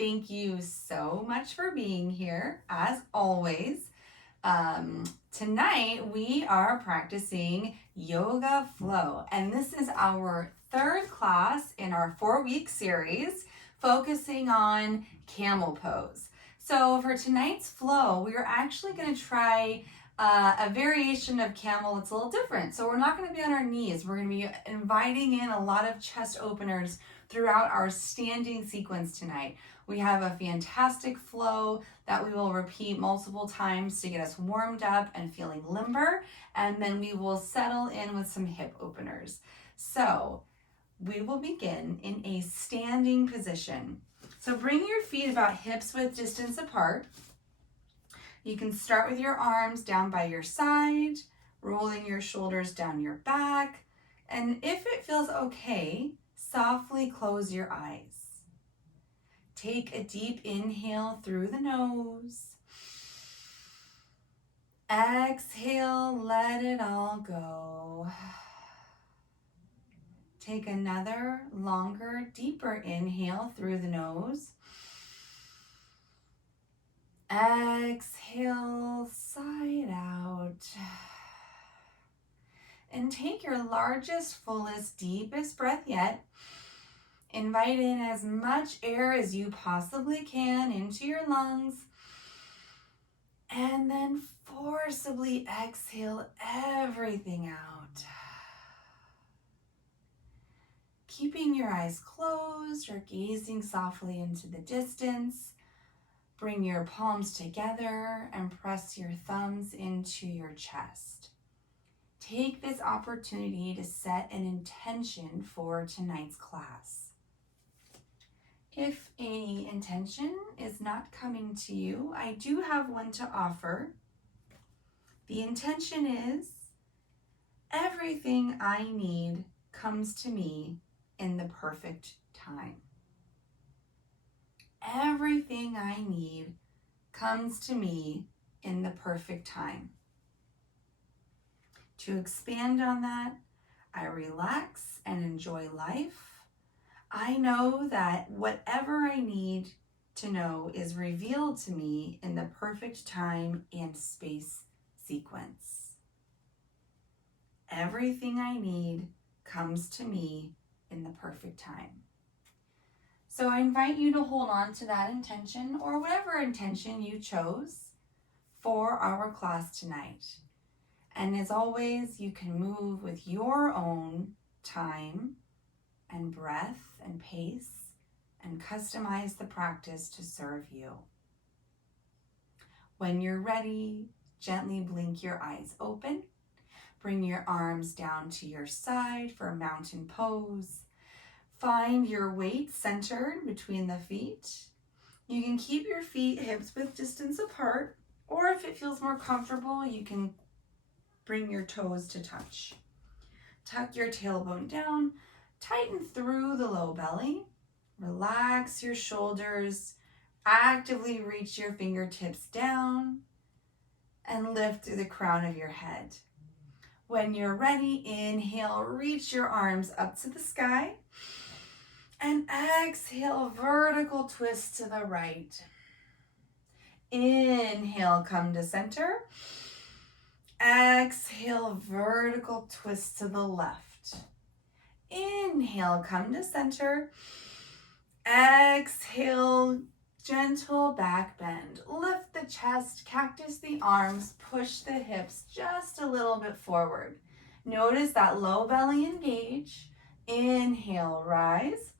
Thank you so much for being here, as always. Tonight we are practicing yoga flow, and this is our third class in our 4-week series focusing on camel pose. So for tonight's flow, we are actually going to try a variation of camel that's a little different. So we're not going to be on our knees. We're going to be inviting in a lot of chest openers throughout our standing sequence tonight. We have a fantastic flow that we will repeat multiple times to get us warmed up and feeling limber, and then we will settle in with some hip openers. So we will begin in a standing position. So bring your feet about hips width distance apart. You can start with your arms down by your side, rolling your shoulders down your back, and if it feels okay, softly close your eyes. Take a deep inhale through the nose. Exhale, let it all go. Take another longer, deeper inhale through the nose. Exhale, side out. And take your largest, fullest, deepest breath yet. Invite in as much air as you possibly can into your lungs. And then forcibly exhale everything out. Keeping your eyes closed or gazing softly into the distance, bring your palms together and press your thumbs into your chest. Take this opportunity to set an intention for tonight's class. If a intention is not coming to you, I do have one to offer. The intention is, everything I need comes to me in the perfect time. Everything I need comes to me in the perfect time. To expand on that, I relax and enjoy life. I know that whatever I need to know is revealed to me in the perfect time and space sequence. Everything I need comes to me in the perfect time. So I invite you to hold on to that intention or whatever intention you chose for our class tonight. And as always, you can move with your own time and breath and pace and customize the practice to serve you. When you're ready, gently blink your eyes open. Bring your arms down to your side for mountain pose. Find your weight centered between the feet. You can keep your feet hips width distance apart, or if it feels more comfortable, you can bring your toes to touch. Tuck your tailbone down, tighten through the low belly, relax your shoulders, actively reach your fingertips down, and lift through the crown of your head. When you're ready, inhale, reach your arms up to the sky, and exhale, vertical twist to the right. Inhale, come to center. Exhale, vertical twist to the left. Inhale, come to center. Exhale, gentle back bend. Lift the chest, cactus the arms, push the hips just a little bit forward. Notice that low belly engage. Inhale, rise.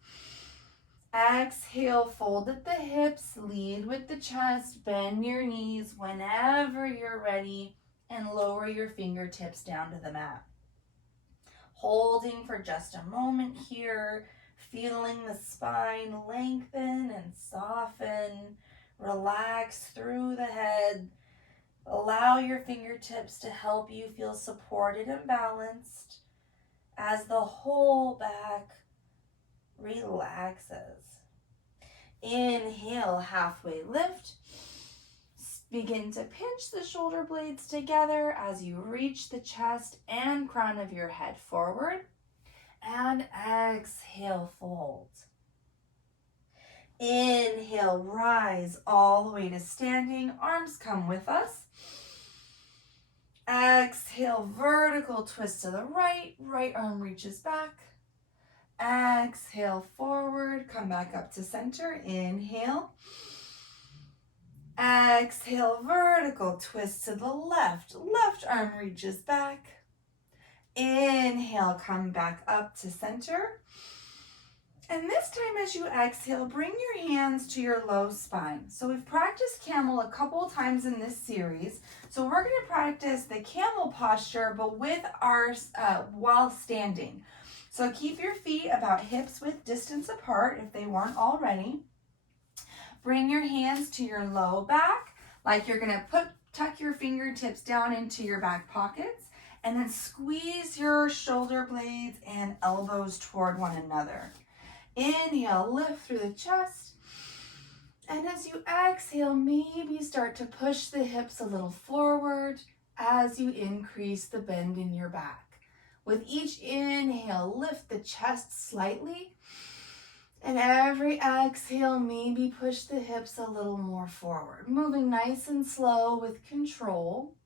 Exhale, fold at the hips, lead with the chest, bend your knees whenever you're ready, and lower your fingertips down to the mat. Holding for just a moment here, feeling the spine lengthen and soften. Relax through the head. Allow your fingertips to help you feel supported and balanced as the whole back relaxes. Inhale, halfway lift. Begin to pinch the shoulder blades together as you reach the chest and crown of your head forward. And exhale, fold. Inhale, rise all the way to standing. Arms come with us. Exhale, vertical twist to the right. Right arm reaches back. Exhale, forward. Come back up to center. Inhale. Exhale, vertical twist to the left. Left arm reaches back. Inhale, come back up to center. And this time as you exhale, bring your hands to your low spine. So we've practiced camel a couple times in this series. So we're going to practice the camel posture, but with ours while standing. So keep your feet about hips width distance apart if they weren't already. Bring your hands to your low back, like you're going to tuck your fingertips down into your back pockets, and then squeeze your shoulder blades and elbows toward one another. Inhale, lift through the chest. And as you exhale, maybe start to push the hips a little forward as you increase the bend in your back. With each inhale, lift the chest slightly. And every exhale, maybe push the hips a little more forward. Moving nice and slow with control.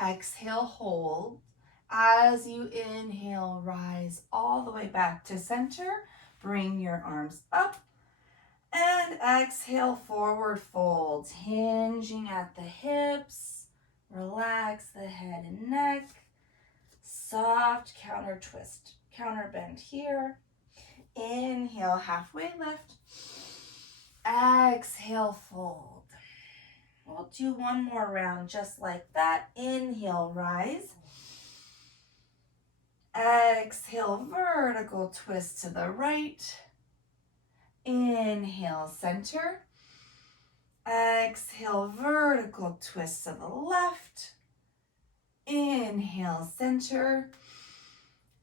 Exhale, hold. As you inhale, rise all the way back to center. Bring your arms up. And exhale, forward fold. Hinging at the hips. Relax the head and neck. Soft counter twist. Counter bend here. Inhale, halfway lift. Exhale, fold. We'll do one more round just like that. Inhale, rise. Exhale, vertical twist to the right. Inhale, center. Exhale, vertical twist to the left. Inhale, center.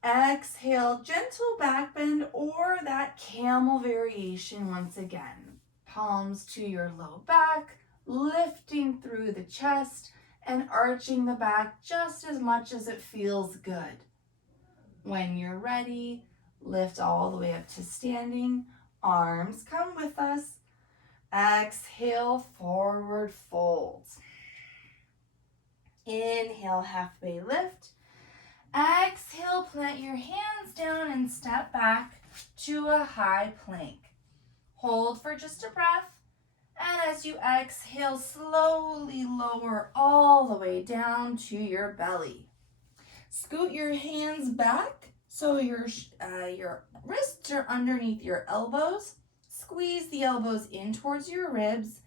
Exhale, gentle back bend or that camel variation once again. Palms to your low back, lifting through the chest and arching the back just as much as it feels good. When you're ready, lift all the way up to standing. Arms come with us. Exhale, forward fold. Inhale, halfway lift. Exhale, plant your hands down and step back to a high plank. Hold for just a breath. And as you exhale, slowly lower all the way down to your belly. Scoot your hands back so your wrists are underneath your elbows. Squeeze the elbows in towards your ribs.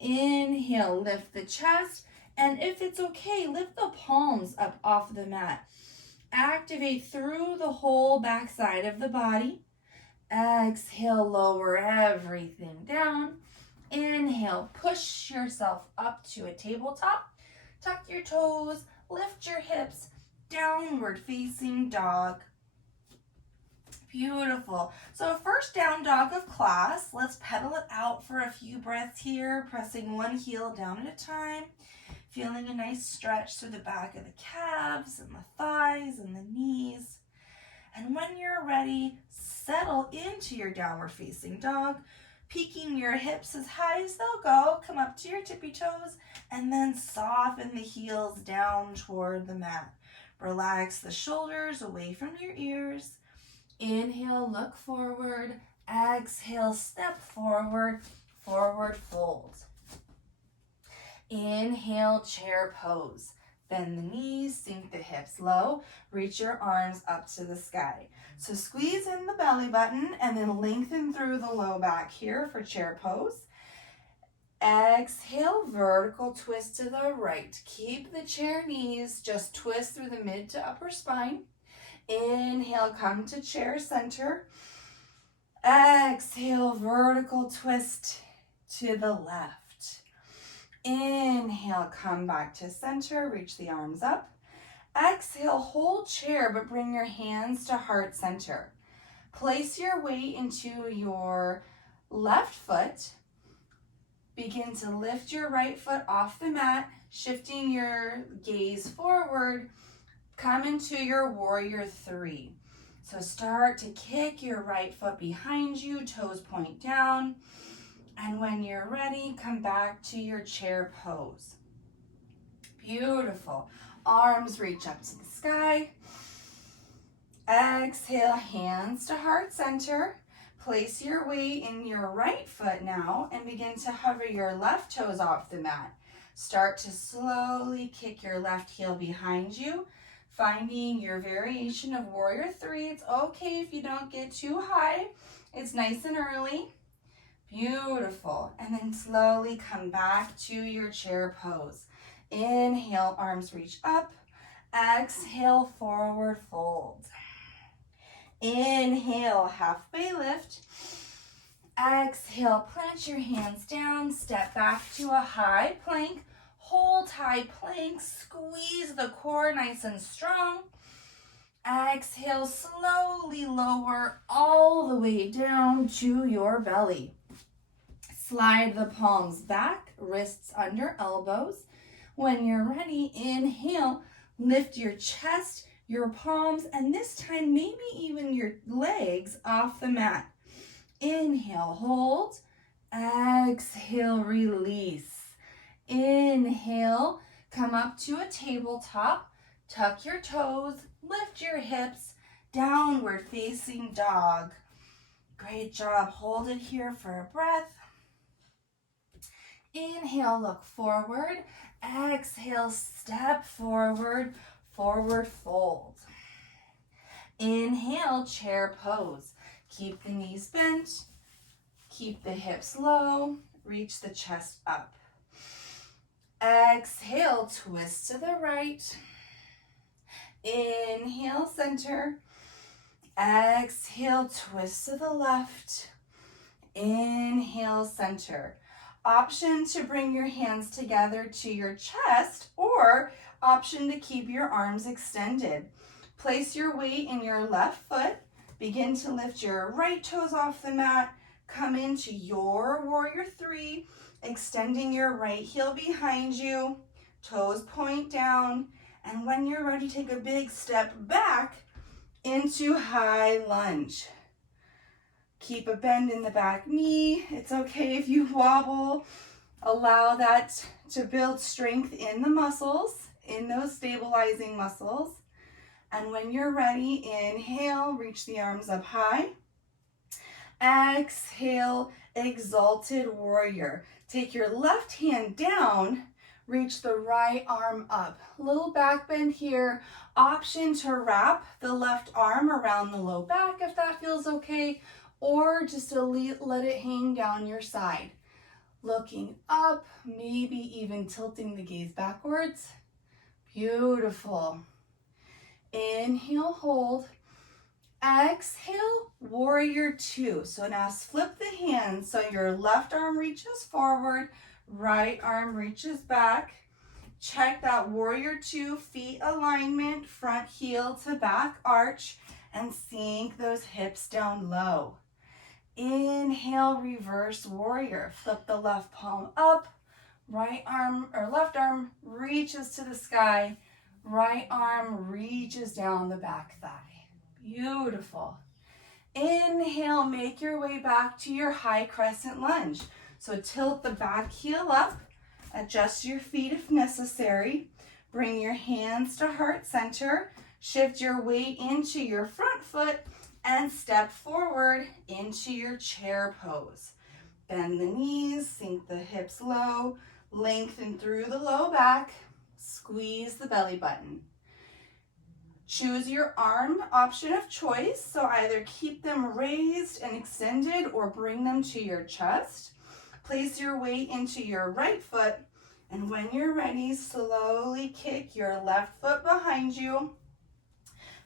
Inhale, lift the chest. And if it's okay, lift the palms up off the mat. Activate through the whole back side of the body. Exhale, lower everything down. Inhale, push yourself up to a tabletop. Tuck your toes, lift your hips, downward facing dog. Beautiful. So first down dog of class. Let's pedal it out for a few breaths here, pressing one heel down at a time. Feeling a nice stretch through the back of the calves and the thighs and the knees. And when you're ready, settle into your downward facing dog, peeking your hips as high as they'll go. Come up to your tippy toes and then soften the heels down toward the mat. Relax the shoulders away from your ears. Inhale, look forward. Exhale, step forward, forward fold. Inhale, chair pose. Bend the knees, sink the hips low, reach your arms up to the sky. So squeeze in the belly button and then lengthen through the low back here for chair pose. Exhale, vertical twist to the right. Keep the chair knees, just twist through the mid to upper spine. Inhale, come to chair center. Exhale, vertical twist to the left. Inhale, come back to center, reach the arms up. Exhale, hold chair, but bring your hands to heart center. Place your weight into your left foot. Begin to lift your right foot off the mat, shifting your gaze forward. Come into your warrior three. So start to kick your right foot behind you, toes point down. And when you're ready, come back to your chair pose. Beautiful. Arms reach up to the sky. Exhale, hands to heart center. Place your weight in your right foot now and begin to hover your left toes off the mat. Start to slowly kick your left heel behind you, finding your variation of warrior three. It's okay if you don't get too high. It's nice and early. Beautiful. And then slowly come back to your chair pose. Inhale, arms reach up. Exhale, forward fold. Inhale, halfway lift. Exhale, plant your hands down, step back to a high plank. Hold high plank, squeeze the core nice and strong. Exhale, slowly lower all the way down to your belly. Slide the palms back, wrists under elbows. When you're ready, inhale, lift your chest, your palms, and this time maybe even your legs off the mat. Inhale, hold. Exhale, release. Inhale, come up to a tabletop. Tuck your toes, lift your hips, downward facing dog. Great job. Hold it here for a breath. Inhale, look forward. Exhale, step forward, forward fold. Inhale, chair pose. Keep the knees bent, keep the hips low, reach the chest up. Exhale, twist to the right. Inhale, center. Exhale, twist to the left. Inhale, center. Option to bring your hands together to your chest, or option to keep your arms extended. Place your weight in your left foot. Begin to lift your right toes off the mat. Come into your warrior three, extending your right heel behind you. Toes point down. And when you're ready, take a big step back into high lunge. Keep a bend in the back knee. It's okay if you wobble. Allow that to build strength in the muscles, in those stabilizing muscles. And when you're ready, inhale, reach the arms up high. Exhale, exalted warrior. Take your left hand down, reach the right arm up. Little back bend here. Option to wrap the left arm around the low back if that feels okay, or just to let it hang down your side. Looking up, maybe even tilting the gaze backwards. Beautiful. Inhale, hold. Exhale, warrior two. So now flip the hands so your left arm reaches forward, right arm reaches back. Check that warrior two, feet alignment, front heel to back arch, and sink those hips down low. Inhale, reverse warrior. Flip the left palm up, right arm or left arm reaches to the sky, right arm reaches down the back thigh. Beautiful. Inhale, make your way back to your high crescent lunge. So tilt the back heel up, adjust your feet if necessary, bring your hands to heart center, shift your weight into your front foot, and step forward into your chair pose. Bend the knees, sink the hips low, lengthen through the low back, squeeze the belly button. Choose your arm option of choice, so either keep them raised and extended or bring them to your chest. Place your weight into your right foot, and when you're ready, slowly kick your left foot behind you.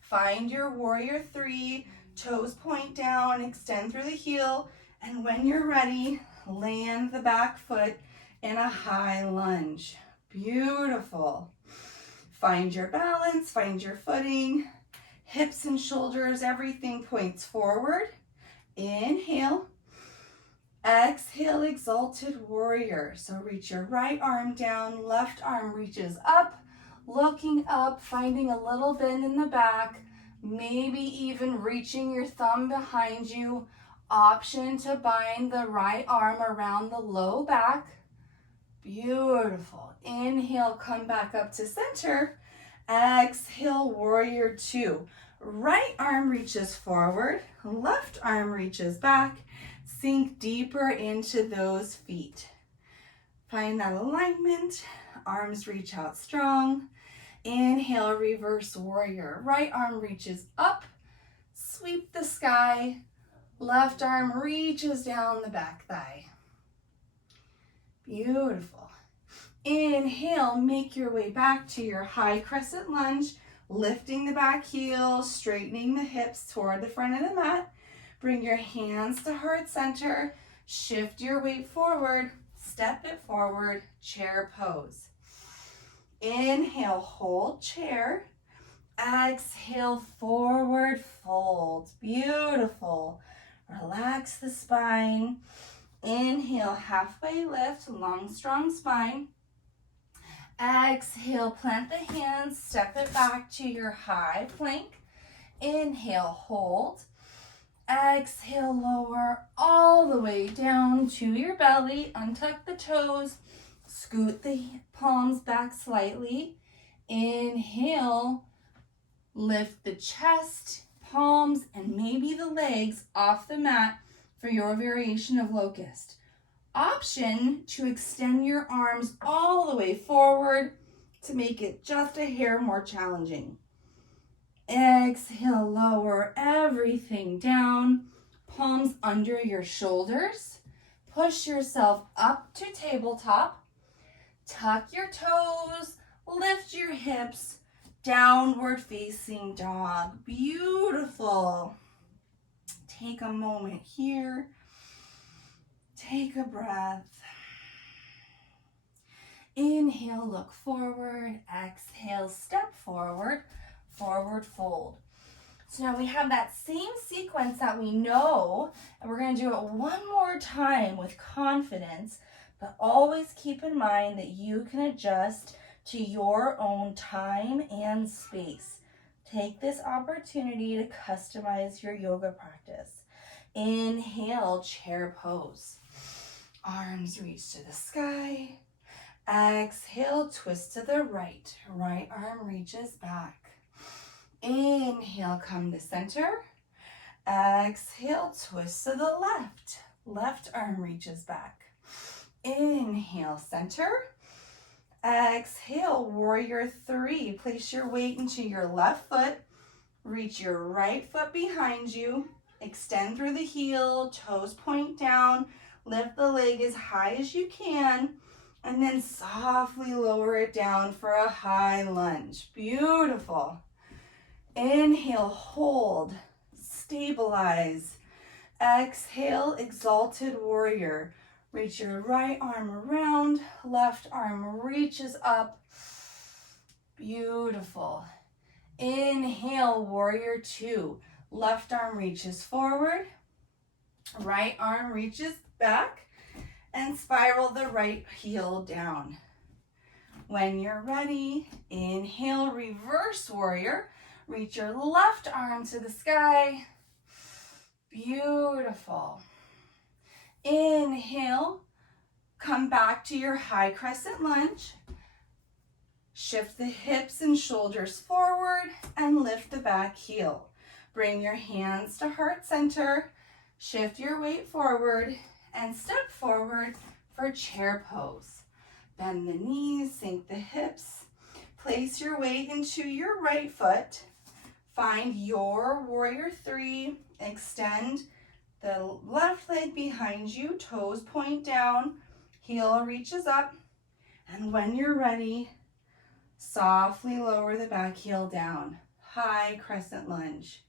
Find your warrior three, toes point down, extend through the heel, and when you're ready, land the back foot in a high lunge. Beautiful. Find your balance, find your footing, hips and shoulders, everything points forward. Inhale. Exhale, exalted warrior. So reach your right arm down, left arm reaches up, looking up, finding a little bend in the back, maybe even reaching your thumb behind you. Option to bind the right arm around the low back. Beautiful. Inhale, come back up to center. Exhale, warrior two. Right arm reaches forward, left arm reaches back. Sink deeper into those feet. Find that alignment. Arms reach out strong. Inhale, reverse warrior. Right arm reaches up. Sweep the sky. Left arm reaches down the back thigh. Beautiful. Inhale, make your way back to your high crescent lunge, lifting the back heel, straightening the hips toward the front of the mat. Bring your hands to heart center, shift your weight forward, step it forward, chair pose. Inhale, hold chair. Exhale, forward fold. Beautiful. Relax the spine. Inhale, halfway lift, long, strong spine. Exhale, plant the hands, step it back to your high plank. Inhale, hold. Exhale, lower all the way down to your belly. Untuck the toes. Scoot the palms back slightly. Inhale, lift the chest, palms, and maybe the legs off the mat for your variation of locust. Option to extend your arms all the way forward to make it just a hair more challenging. Exhale, lower everything down, palms under your shoulders. Push yourself up to tabletop. Tuck your toes, lift your hips, downward facing dog. Beautiful. Take a moment here. Take a breath. Inhale, look forward. Exhale, step forward. Forward fold. So now we have that same sequence that we know, and we're going to do it one more time with confidence, but always keep in mind that you can adjust to your own time and space. Take this opportunity to customize your yoga practice. Inhale, chair pose. Arms reach to the sky. Exhale, twist to the right. Right arm reaches back. Inhale, come to center. Exhale, twist to the left. Left arm reaches back. Inhale, center. Exhale, warrior three. Place your weight into your left foot. Reach your right foot behind you. Extend through the heel, toes point down. Lift the leg as high as you can. And then softly lower it down for a high lunge. Beautiful. Inhale, hold, stabilize. Exhale, exalted warrior. Reach your right arm around, left arm reaches up. Beautiful. Inhale, warrior two. Left arm reaches forward, right arm reaches back, and spiral the right heel down. When you're ready, inhale, reverse warrior. Reach your left arm to the sky. Beautiful. Inhale, come back to your high crescent lunge. Shift the hips and shoulders forward and lift the back heel. Bring your hands to heart center. Shift your weight forward and step forward for chair pose. Bend the knees, sink the hips. Place your weight into your right foot. Find your warrior three. Extend the left leg behind you. Toes point down. Heel reaches up. And when you're ready, softly lower the back heel down. High crescent lunge.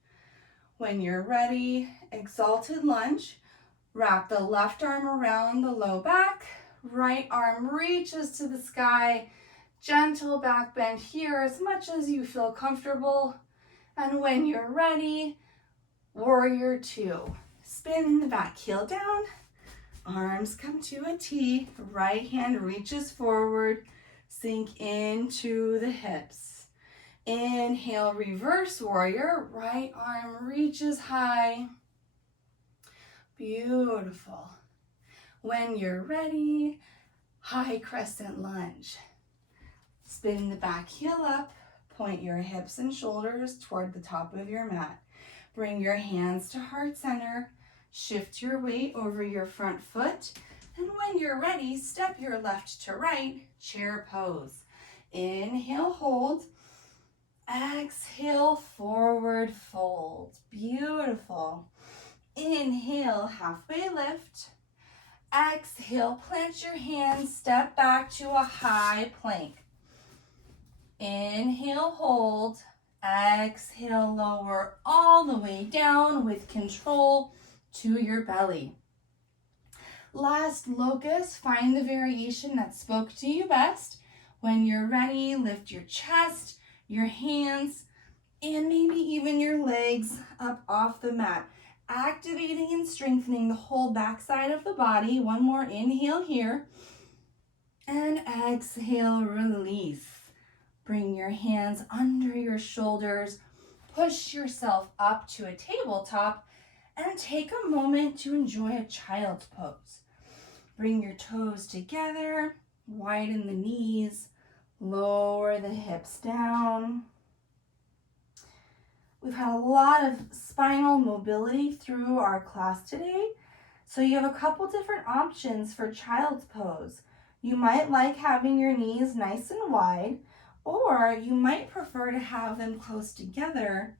When you're ready, exalted lunge. Wrap the left arm around the low back. Right arm reaches to the sky. Gentle back bend here as much as you feel comfortable. And when you're ready, warrior two. Spin the back heel down. Arms come to a T. Right hand reaches forward. Sink into the hips. Inhale, reverse warrior. Right arm reaches high. Beautiful. When you're ready, high crescent lunge. Spin the back heel up, point your hips and shoulders toward the top of your mat. Bring your hands to heart center, shift your weight over your front foot, and when you're ready, step your left to right, chair pose. Inhale, hold. Exhale, forward fold. Beautiful. Inhale, halfway lift. Exhale, plant your hands, step back to a high plank. Inhale, hold. Exhale, lower all the way down with control to your belly. Last locust, find the variation that spoke to you best. When you're ready, lift your chest, your hands, and maybe even your legs up off the mat. Activating and strengthening the whole backside of the body. One more inhale here. And exhale, release. Bring your hands under your shoulders. Push yourself up to a tabletop and take a moment to enjoy a child's pose. Bring your toes together, widen the knees, lower the hips down. We've had a lot of spinal mobility through our class today, so you have a couple different options for child's pose. You might like having your knees nice and wide, or you might prefer to have them close together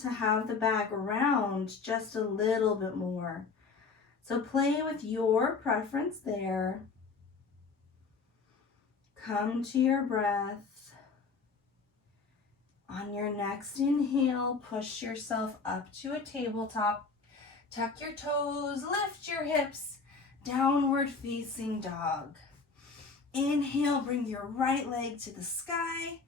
to have the back round just a little bit more. So play with your preference there. Come to your breath. On your next inhale, push yourself up to a tabletop. Tuck your toes, lift your hips, downward facing dog. Inhale, bring your right leg to the sky.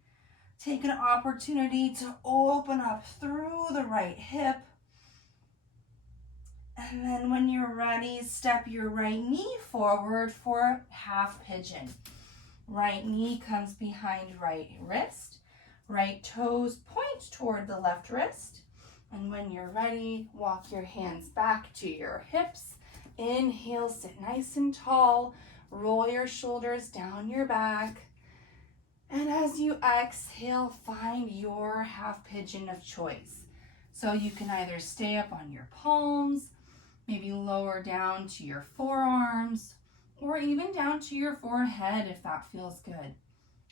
Take an opportunity to open up through the right hip. And then when you're ready, step your right knee forward for half pigeon. Right knee comes behind right wrist. Right toes point toward the left wrist. And when you're ready, walk your hands back to your hips. Inhale, sit nice and tall. Roll your shoulders down your back. And as you exhale, find your half pigeon of choice. So you can either stay up on your palms, maybe lower down to your forearms, or even down to your forehead if that feels good.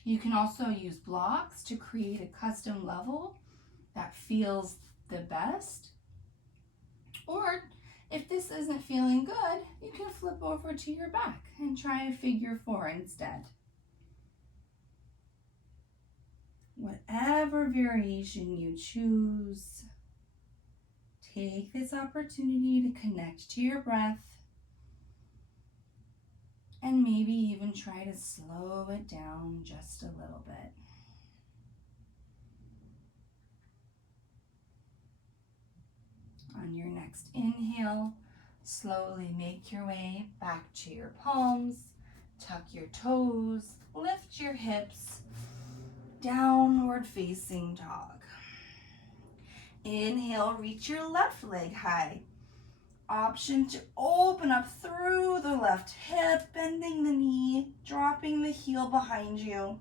You can also use blocks to create a custom level that feels the best. Or if this isn't feeling good, you can flip over to your back and try a figure 4 instead. Whatever variation you choose, take this opportunity to connect to your breath and maybe even try to slow it down just a little bit. On your next inhale, slowly make your way back to your palms, tuck your toes, lift your hips, downward facing dog. Inhale, reach your left leg high. Option to open up through the left hip, bending the knee, dropping the heel behind you.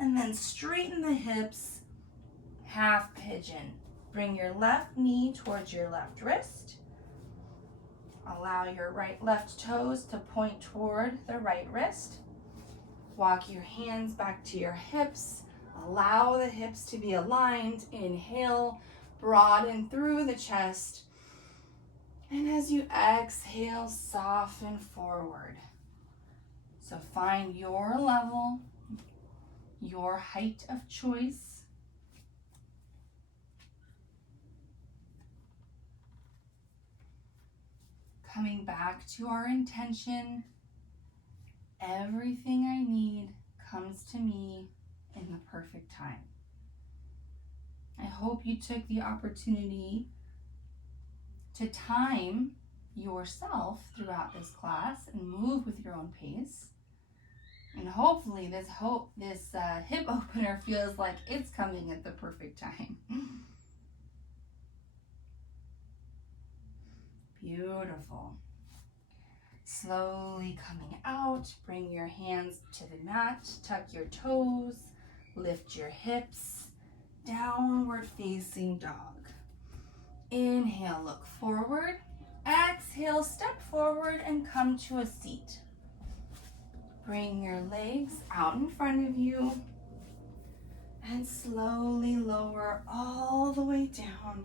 And then straighten the hips, half pigeon. Bring your left knee towards your left wrist. Allow your left toes to point toward the right wrist. Walk your hands back to your hips. Allow the hips to be aligned. Inhale, broaden through the chest. And as you exhale, soften forward. So find your level, your height of choice. Coming back to our intention, everything I need comes to me in the perfect time. I hope you took the opportunity to time yourself throughout this class and move with your own pace. And hopefully this hip opener feels like it's coming at the perfect time. Beautiful. Slowly coming out, bring your hands to the mat, tuck your toes, lift your hips, downward facing dog. Inhale, look forward. Exhale, step forward and come to a seat. Bring your legs out in front of you and slowly lower all the way down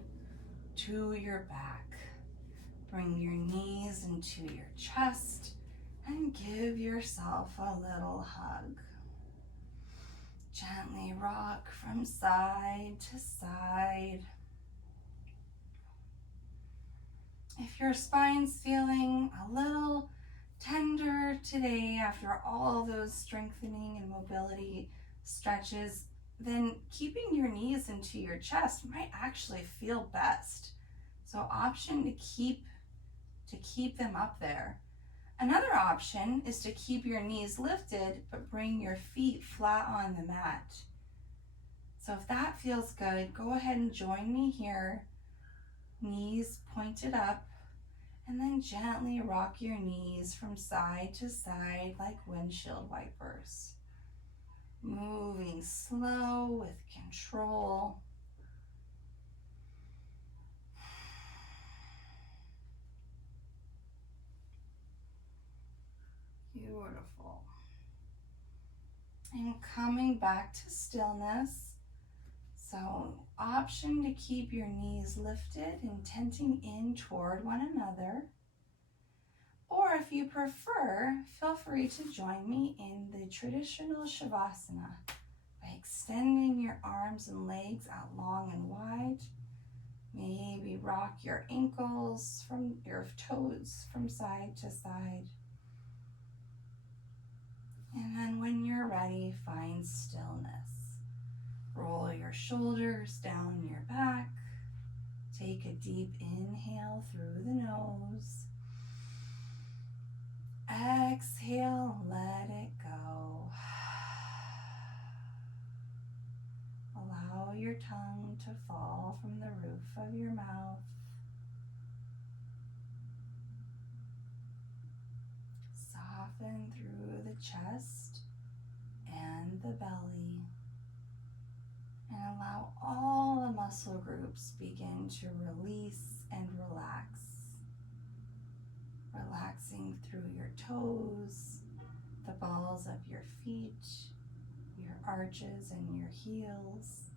to your back. Bring your knees into your chest and give yourself a little hug. Gently rock from side to side. If your spine's feeling a little tender today after all those strengthening and mobility stretches, then keeping your knees into your chest might actually feel best. So option to keep them up there. Another option is to keep your knees lifted but bring your feet flat on the mat. So if that feels good, go ahead and join me here. Knees pointed up, and then gently rock your knees from side to side like windshield wipers. Moving slow with control. Beautiful. And coming back to stillness. So option to keep your knees lifted and tenting in toward one another. Or if you prefer, feel free to join me in the traditional Shavasana by extending your arms and legs out long and wide. Maybe rock your ankles from your toes from side to side. And then when you're ready, find stillness. Roll your shoulders down your back. Take a deep inhale through the nose. Exhale, let it go. Allow your tongue to fall from the roof of your mouth. Soften through the chest and the belly. And allow all the muscle groups begin to release and relax. Relaxing through your toes, the balls of your feet, your arches and your heels.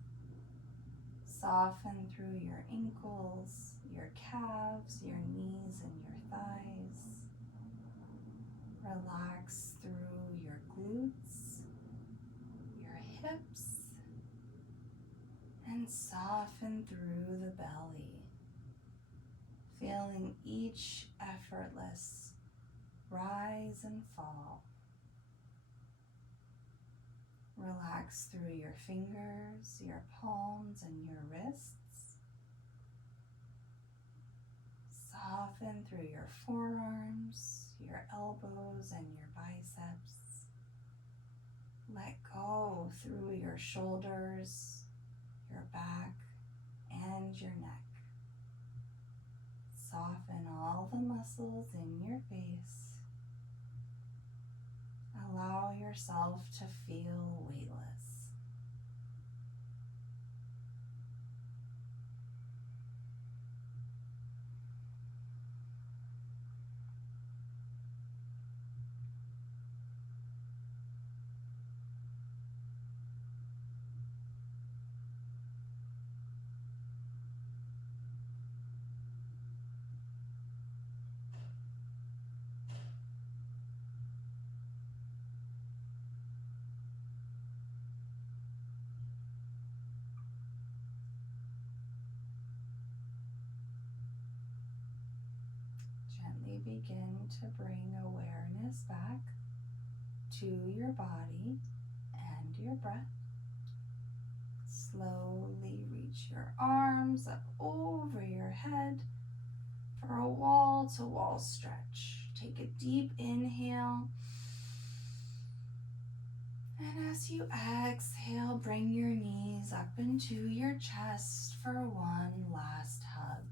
Soften through your ankles, your calves, your knees and your thighs. Relax through your glutes, your hips, and soften through the belly, feeling each effortless rise and fall. Relax through your fingers, your palms, and your wrists. Soften through your forearms, your elbows, and your biceps. Let go through your shoulders, your back, and your neck. Soften all the muscles in your face. Allow yourself to feel weightless. Gently begin to bring awareness back to your body and your breath. Slowly reach your arms up over your head for a wall-to-wall stretch. Take a deep inhale. And as you exhale, bring your knees up into your chest for one last hug.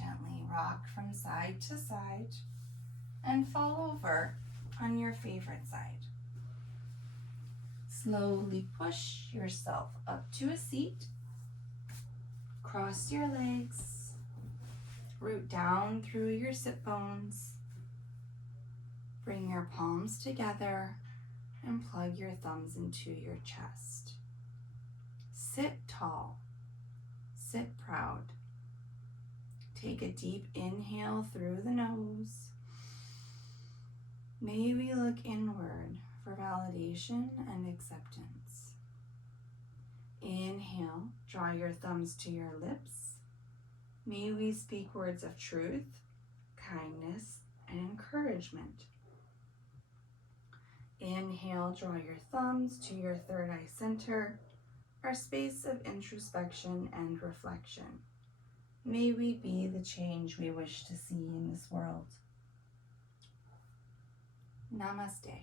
Gently rock from side to side and fall over on your favorite side. Slowly push yourself up to a seat. Cross your legs. Root down through your sit bones. Bring your palms together and plug your thumbs into your chest. Sit tall. Sit proud. Take a deep inhale through the nose. May we look inward for validation and acceptance. Inhale, draw your thumbs to your lips. May we speak words of truth, kindness, and encouragement. Inhale, draw your thumbs to your third eye center, our space of introspection and reflection. May we be the change we wish to see in this world. Namaste.